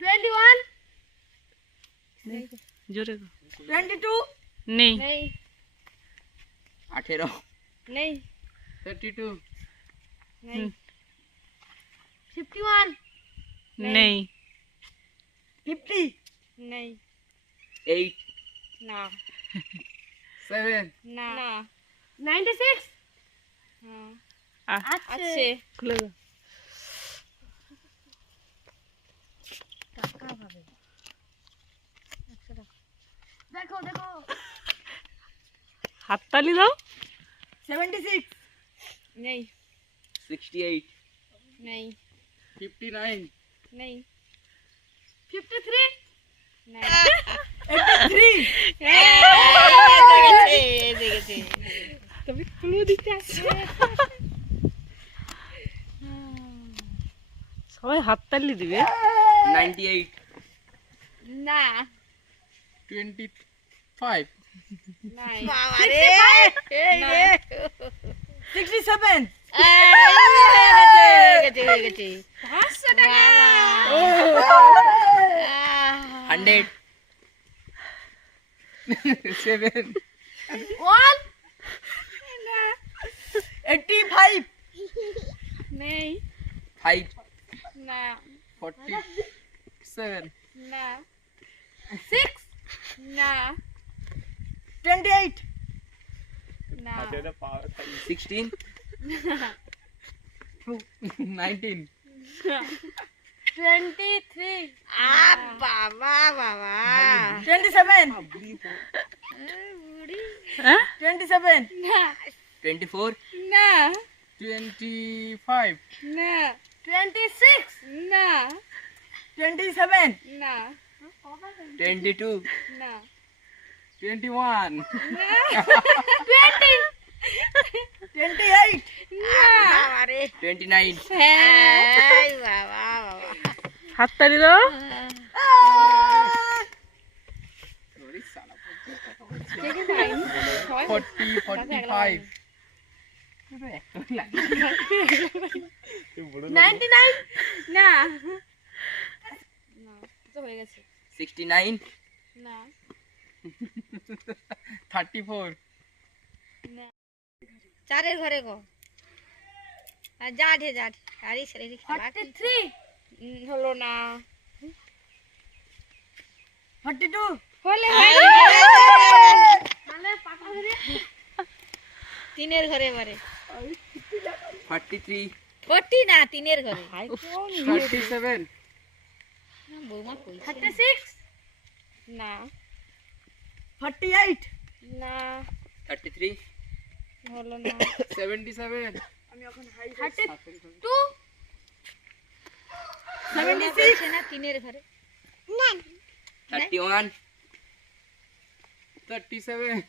21 जोरे 22 नहीं नहीं 18 नहीं 32 नहीं 51 नहीं 50 नहीं 8 ना 7 ना 96 हाँ अच्छे अच्छे खुलेगा টাকা পাবে দেখো দেখো हाथताली दाओ 76 नहीं 68 नहीं 59 नहीं 53 नहीं 83 দেখেছে तभी क्लू দিতে আসছে সবাই হাততালি দিবে 98 না 25 নাই বাবা রে এই রে 67 হয়ে গেছে 500 টাকা 100 7 1 85 नहीं 5 না 47 না 6 না 28 না 16 19 23 বাবা বাবা 27 হ্যাঁ 27 না 24 না 25 না 26 না 27 না 22 না 21 28 বাবা রে 29 হ্যাঁ বাবা বাবা হাততালি দাও 40 45 99 না না তো হয়ে গেছে 69 না 34 না চারের ঘরে গো আর জাঠে জাঠ আরে ছেলে 43 হলো না 42 হলে মানে পাকা ধরে তিনের ঘরে বারে 43 40 না তিনের ঘরে 37 বৌমা কই 36 না 48 না 33 হলো না 77 32 76 না তিনের ঘরে 31 37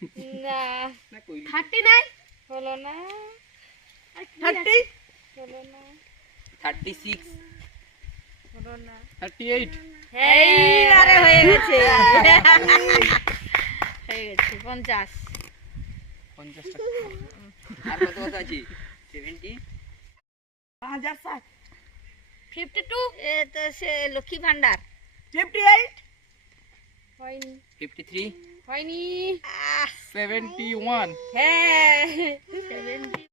না না কই 39 হলো না 30 হলো না 36 হলো না 38 এই আরে হয়ে গেছে হয়ে গেছে 50 50 টাকা আর কত কত আছে 70 5060 52 এ তো সে লক্ষ্মী ভান্ডার 58 হয়নি 53 হয়নি 71 হ্যাঁ 70